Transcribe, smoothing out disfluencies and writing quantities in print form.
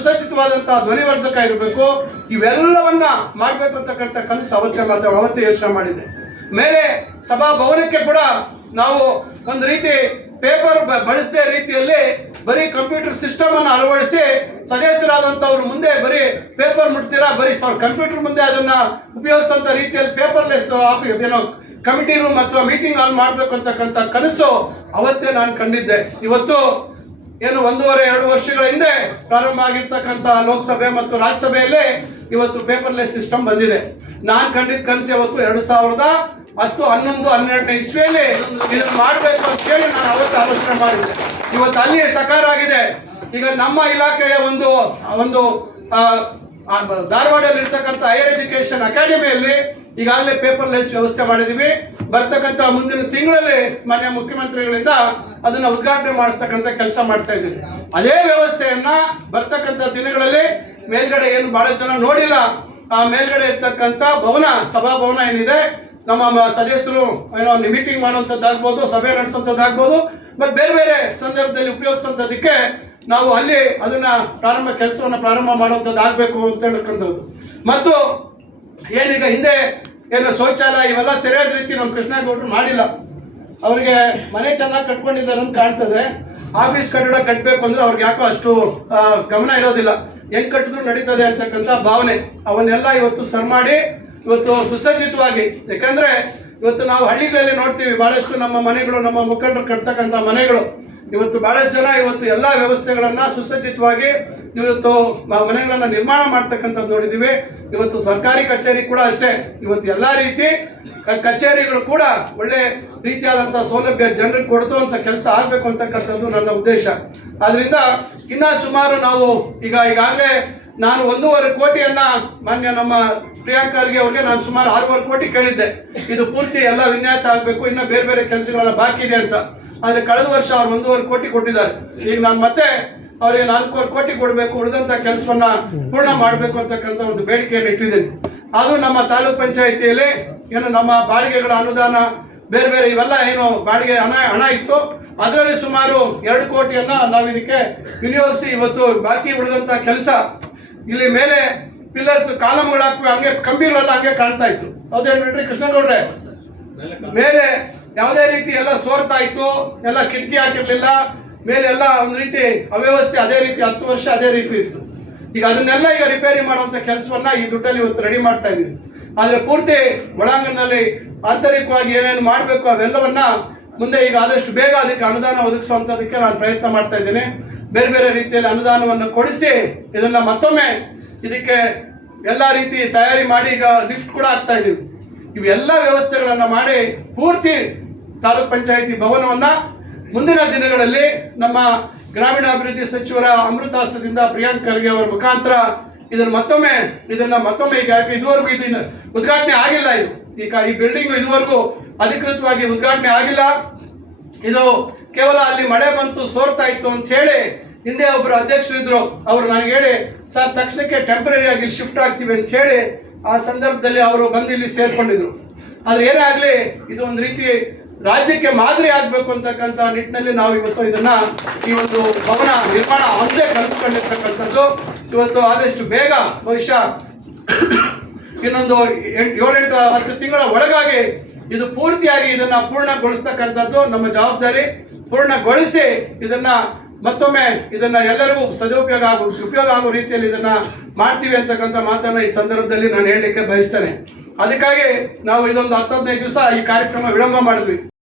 ಸುಸಜ್ಜಿತವಾದಂತಹ ಧ್ವನಿವರ್ಧಕ ಇರಬೇಕು. ಇವೆಲ್ಲವನ್ನ ಮಾಡ್ಬೇಕು ಅಂತಕ್ಕಂಥ ಕನಸು ಅವತ್ತೇ ಯೋಚನೆ ಮಾಡಿದೆ. ಮೇಲೆ ಸಭಾಭವನಕ್ಕೆ ಕೂಡ ನಾವು ಒಂದು ರೀತಿ ಪೇಪರ್ ಬಳಸದೆ ರೀತಿಯಲ್ಲಿ ಬರೀ ಕಂಪ್ಯೂಟರ್ ಸಿಸ್ಟಮ್ ಅನ್ನು ಅಳವಡಿಸಿ ಸದಸ್ಯರಾದಂಥವ್ರು ಮುಂದೆ ಬರೀ ಪೇಪರ್ ಮುಟ್ತೀರಾ, ಬರೀ ಕಂಪ್ಯೂಟರ್ ಮುಂದೆ ಅದನ್ನ ಉಪಯೋಗಿಸಂತ ರೀತಿಯಲ್ಲಿ ಪೇಪರ್ಲೆಸ್ ಏನೋ ಕಮಿಟಿ ರೂಮ್ ಅಥವಾ ಮೀಟಿಂಗ್ ಹಾಲ್ ಮಾಡಬೇಕು ಅಂತಕ್ಕಂಥ ಕನಸು ಅವತ್ತೇ ನಾನು ಕಂಡಿದ್ದೆ. ಇವತ್ತು ಏನು 1.5-2 ವರ್ಷಗಳ ಹಿಂದೆ ಪ್ರಾರಂಭ ಆಗಿರ್ತಕ್ಕಂಥ ಲೋಕಸಭೆ ಮತ್ತು ರಾಜ್ಯಸಭೆಯಲ್ಲಿ ಇವತ್ತು ಪೇಪರ್ಲೆಸ್ ಸಿಸ್ಟಮ್ ಬಂದಿದೆ. ನಾನು ಕಂಡಿದ್ದ ಕನಸು ಇವತ್ತು 2010, 11, 12ನೇ ಇಸ್ವಿಯಲ್ಲಿ ಇದನ್ನು ಮಾಡಬೇಕು ಅಂತ ಹೇಳಿ ನಾನು ಅವತ್ತು ಆಲೋಚನೆ ಮಾಡಿದ್ದೆ. ಇವತ್ತು ಅಲ್ಲಿ ಸಕಾರ ಆಗಿದೆ. ಈಗ ನಮ್ಮ ಇಲಾಖೆಯ ಒಂದು ಧಾರವಾಡದಲ್ಲಿ ಇರ್ತಕ್ಕಂಥ ಹೈಯರ್ ಎಜುಕೇಶನ್ ಅಕಾಡೆಮಿಯಲ್ಲಿ ಈಗಾಗಲೇ ಪೇಪರ್ಲೆಸ್ ವ್ಯವಸ್ಥೆ ಮಾಡಿದೀವಿ. ಬರ್ತಕ್ಕಂಥ ಮುಂದಿನ ತಿಂಗಳಲ್ಲಿ ಮಾನ್ಯ ಮುಖ್ಯಮಂತ್ರಿಗಳಿಂದ ಅದನ್ನ ಉದ್ಘಾಟನೆ ಮಾಡಿಸ್ತಕ್ಕಂಥ ಕೆಲಸ ಮಾಡ್ತಾ ಇದ್ದೀವಿ. ಅದೇ ವ್ಯವಸ್ಥೆಯನ್ನ ಬರ್ತಕ್ಕಂಥ ದಿನಗಳಲ್ಲಿ ಮೇಲ್ಗಡೆ ಏನು ಬಹಳ ಜನ ನೋಡಿಲ್ಲ, ಆ ಮೇಲ್ಗಡೆ ಇರ್ತಕ್ಕಂಥ ಸಭಾಭವನ ಏನಿದೆ, ನಮ್ಮ ಸದಸ್ಯರು ಏನೋ ಮೀಟಿಂಗ್ ಮಾಡುವಂಥದ್ದಾಗ್ಬೋದು, ಸಭೆ ನಡೆಸುವಂಥದ್ದಾಗ್ಬೋದು, ಬಟ್ ಬೇರೆ ಬೇರೆ ಸಂದರ್ಭದಲ್ಲಿ ಉಪಯೋಗಿಸುವಂಥದ್ದಕ್ಕೆ ನಾವು ಅಲ್ಲಿ ಅದನ್ನ ಕೆಲಸವನ್ನು ಪ್ರಾರಂಭ ಮಾಡುವಂಥದ್ದು ಆಗ್ಬೇಕು ಅಂತ ಹೇಳ್ಕೊಂಥದ್ದು. ಮತ್ತು ಏನೀಗ ಹಿಂದೆ ಏನು ಶೌಚಾಲಯ ಇವೆಲ್ಲ ಸರಿಯಾದ ರೀತಿ ನಮ್ಮ ಕೃಷ್ಣೇಗೌಡರು ಮಾಡಿಲ್ಲ. ಅವ್ರಿಗೆ ಮನೆ ಚೆನ್ನಾಗಿ ಕಟ್ಕೊಂಡಿದ್ದಾರೆ ಅಂತ ಕಾಣ್ತದೆ. ಆಫೀಸ್ ಕಟ್ಟಡ ಕಟ್ಟಬೇಕು ಅಂದ್ರೆ ಅವ್ರಿಗೆ ಯಾಕೋ ಅಷ್ಟು ಗಮನ ಇರೋದಿಲ್ಲ. ಹೆಂಗ್ ಕಟ್ಟಿದ್ರು ನಡೀತದೆ ಅಂತಕ್ಕಂಥ ಭಾವನೆ ಅವನ್ನೆಲ್ಲ ಇವತ್ತು ಸರ್ ಮಾಡಿ ಇವತ್ತು ಸುಸಜ್ಜಿತವಾಗಿ, ಯಾಕಂದ್ರೆ ಇವತ್ತು ನಾವು ಹಳ್ಳಿಗಳಲ್ಲಿ ನೋಡ್ತೀವಿ ಬಹಳಷ್ಟು ನಮ್ಮ ಮನೆಗಳು, ನಮ್ಮ ಮುಖಂಡರು ಕಟ್ತಕ್ಕಂಥ ಮನೆಗಳು, ಇವತ್ತು ಬಹಳಷ್ಟು ಜನ ಇವತ್ತು ಎಲ್ಲ ವ್ಯವಸ್ಥೆಗಳನ್ನ ಸುಸಜ್ಜಿತವಾಗಿ ಇವತ್ತು ಮನೆಗಳನ್ನ ನಿರ್ಮಾಣ ಮಾಡ್ತಕ್ಕಂಥದ್ದು ನೋಡಿದೀವಿ. ಇವತ್ತು ಸರ್ಕಾರಿ ಕಚೇರಿ ಕೂಡ ಅಷ್ಟೇ, ಇವತ್ತು ಎಲ್ಲಾ ರೀತಿ ಕಚೇರಿಗಳು ಕೂಡ ಒಳ್ಳೆ ರೀತಿಯಾದಂತಹ ಸೌಲಭ್ಯ ಜನರಿಗೆ ಕೊಡುವಂತ ಕೆಲಸ ಆಗ್ಬೇಕು ಅಂತಕ್ಕಂಥದ್ದು ನನ್ನ ಉದ್ದೇಶ. ಆದ್ರಿಂದ ಇನ್ನ ಸುಮಾರು ನಾವು ಈಗಾಗಲೇ ನಾನು 1.5 ಕೋಟಿಯನ್ನ ಮಾನ್ಯ ನಮ್ಮ ಪ್ರಿಯಾಂಕ್ ಖರ್ಗೆ ಅವ್ರಿಗೆ ನಾನು ಸುಮಾರು 6.5 ಕೋಟಿ ಕೇಳಿದ್ದೆ. ಇದು ಪೂರ್ತಿ ಎಲ್ಲ ವಿನ್ಯಾಸ ಆಗ್ಬೇಕು, ಇನ್ನ ಬೇರೆ ಬೇರೆ ಕೆಲಸಗಳೆಲ್ಲ ಬಾಕಿ ಇದೆ ಅಂತ. ಆದ್ರೆ ಕಳೆದ ವರ್ಷ ಅವ್ರು 1.5 ಕೋಟಿ ಕೊಟ್ಟಿದ್ದಾರೆ. ಈಗ ನಾನು ಮತ್ತೆ ಅವ್ರಿಗೆ 4.5 ಕೋಟಿ ಕೊಡಬೇಕು, ಉಳಿದಂತ ಕೆಲಸವನ್ನ ಪೂರ್ಣ ಮಾಡಬೇಕು ಅಂತಕ್ಕಂಥ ಒಂದು ಬೇಡಿಕೆಯನ್ನು ಇಟ್ಟಿದ್ದೀನಿ. ಅದು ನಮ್ಮ ತಾಲೂಕ್ ಪಂಚಾಯಿತಿಯಲ್ಲಿ ಏನು ನಮ್ಮ ಬಾಡಿಗೆಗಳ ಅನುದಾನ ಬೇರೆ ಬೇರೆ ಇವೆಲ್ಲ ಏನು ಬಾಡಿಗೆ ಹಣ ಇತ್ತು, ಅದರಲ್ಲಿ ಸುಮಾರು 2 ಕೋಟಿಯನ್ನ ನಾವು ಇದಕ್ಕೆ ವಿನಿಯೋಗಿಸಿ ಇವತ್ತು ಬಾಕಿ ಉಳಿದಂತ ಕೆಲಸ ಇಲ್ಲಿ ಮೇಲೆ ಪಿಲ್ಲರ್ಸ್ ಕಾಲಮ್ಗಳು ಹಾಕಿ ಹಂಗೆ ಕಂಬಿಗಳೆಲ್ಲ ಹಂಗೆ ಕಾಣ್ತಾ ಇತ್ತು. ಹೌದೇನ್ರಿ ಕೃಷ್ಣಗೌಡ್ರೆ? ಮೇಲೆ ಯಾವುದೇ ರೀತಿ ಎಲ್ಲ ಸೋರ್ತಾ ಇತ್ತು, ಎಲ್ಲ ಕಿಟಕಿ ಹಾಕಿರ್ಲಿಲ್ಲ, ಮೇಲೆ ಎಲ್ಲ ಒಂದು ರೀತಿ ಅವ್ಯವಸ್ಥೆ, ಅದೇ ರೀತಿ 10 ವರ್ಷ ಅದೇ ರೀತಿ ಇತ್ತು. ಈಗ ಅದನ್ನೆಲ್ಲ ಈಗ ರಿಪೇರಿ ಮಾಡುವಂತ ಕೆಲಸವನ್ನ ಈ ದುಡ್ಡಲ್ಲಿ ಇವತ್ತು ರೆಡಿ ಮಾಡ್ತಾ ಇದೀವಿ. ಆದ್ರೆ ಪೂರ್ತಿ ಒಳಾಂಗಣದಲ್ಲಿ ಆಂತರಿಕವಾಗಿ ಏನೇನು ಮಾಡಬೇಕು ಅವೆಲ್ಲವನ್ನ ಮುಂದೆ ಈಗ ಆದಷ್ಟು ಬೇಗ ಅದಕ್ಕೆ ಅನುದಾನ ಒದಗಿಸುವಂತದಕ್ಕೆ ನಾನು ಪ್ರಯತ್ನ ಮಾಡ್ತಾ ಇದ್ದೀನಿ. ಬೇರೆ ಬೇರೆ ರೀತಿಯಲ್ಲಿ ಅನುದಾನವನ್ನು ಕೊಡಿಸಿ ಇದನ್ನ ಮತ್ತೊಮ್ಮೆ ಇದಕ್ಕೆ ಎಲ್ಲಾ ರೀತಿ ತಯಾರಿ ಮಾಡಿ ಈಗ ಲಿಫ್ಟ್ ಕೂಡ ಆಗ್ತಾ ಇದೀವಿ. ಇವೆಲ್ಲ ವ್ಯವಸ್ಥೆಗಳನ್ನ ಮಾಡಿ ಪೂರ್ತಿ ತಾಲೂಕ್ ಪಂಚಾಯಿತಿ ಭವನವನ್ನ ಮುಂದಿನ ದಿನಗಳಲ್ಲಿ ನಮ್ಮ ಗ್ರಾಮೀಣಾಭಿವೃದ್ಧಿ ಸಚಿವರ ಅಮೃತಾಸ್ತ್ರದಿಂದ ಪ್ರಿಯಾಂಕ್ ಖರ್ಗೆ ಅವರ ಮುಖಾಂತರ ಇದನ್ನ ಮತ್ತೊಮ್ಮೆ ಈಗ ಇದುವರೆಗೂ ಇದು ಉದ್ಘಾಟನೆ ಆಗಿಲ್ಲ. ಈಗ ಈ ಬಿಲ್ಡಿಂಗ್ ಇದುವರೆಗೂ ಅಧಿಕೃತವಾಗಿ ಉದ್ಘಾಟನೆ ಆಗಿಲ್ಲ. ಇದು ಕೇವಲ ಅಲ್ಲಿ ಮಳೆ ಬಂತು, ಸೋರ್ತಾ ಇತ್ತು ಅಂತ ಹೇಳಿ ಹಿಂದೆ ಒಬ್ರು ಅಧ್ಯಕ್ಷರಿದ್ರು, ಅವರು ನನಗೆ ಹೇಳಿ ಸರ್ ತಕ್ಷಣಕ್ಕೆ ಟೆಂಪರರಿ ಆಗಿ ಶಿಫ್ಟ್ ಆಗ್ತೀವಿ ಅಂತ ಹೇಳಿ ಆ ಸಂದರ್ಭದಲ್ಲಿ ಅವರು ಬಂದು ಇಲ್ಲಿ ಸೇರ್ಕೊಂಡಿದ್ರು. ಆದ್ರೆ ಏನೇ ಆಗ್ಲಿ ಇದು ಒಂದು ರೀತಿ ರಾಜ್ಯಕ್ಕೆ ಮಾದರಿ ಆಗ್ಬೇಕು ಅಂತಕ್ಕಂಥ ನಿಟ್ಟಿನಲ್ಲಿ ನಾವು ಇವತ್ತು ಇದನ್ನ ಈ ಒಂದು ಭವನ ನಿರ್ಮಾಣ ಒಂದೇ ಕಲಿಸ್ಕೊಂಡಿರ್ತಕ್ಕಂಥದ್ದು. ಇವತ್ತು ಆದಷ್ಟು ಬೇಗ ಬಹುಶಃ ಇನ್ನೊಂದು 7-8-10 ತಿಂಗಳ ಒಳಗಾಗಿ ಇದು ಪೂರ್ತಿಯಾಗಿ ಇದನ್ನ ಪೂರ್ಣಗೊಳಿಸ್ತಕ್ಕಂಥದ್ದು ನಮ್ಮ ಜವಾಬ್ದಾರಿ. ಪೂರ್ಣಗೊಳಿಸಿ ಇದನ್ನ ಮತ್ತೊಮ್ಮೆ ಎಲ್ಲರಿಗೂ ಉಪಯೋಗ ಆಗೋ ರೀತಿಯಲ್ಲಿ ಇದನ್ನ ಮಾಡ್ತೀವಿ ಅಂತಕ್ಕಂಥ ಮಾತನ್ನ ಈ ಸಂದರ್ಭದಲ್ಲಿ ನಾನು ಹೇಳಲಿಕ್ಕೆ ಬಯಸ್ತೇನೆ. ಅದಕ್ಕಾಗಿ ನಾವು ಇದೊಂದು 10-15 ದಿವಸ ಈ ಕಾರ್ಯಕ್ರಮ ವಿಳಂಬ ಮಾಡಿದ್ವಿ.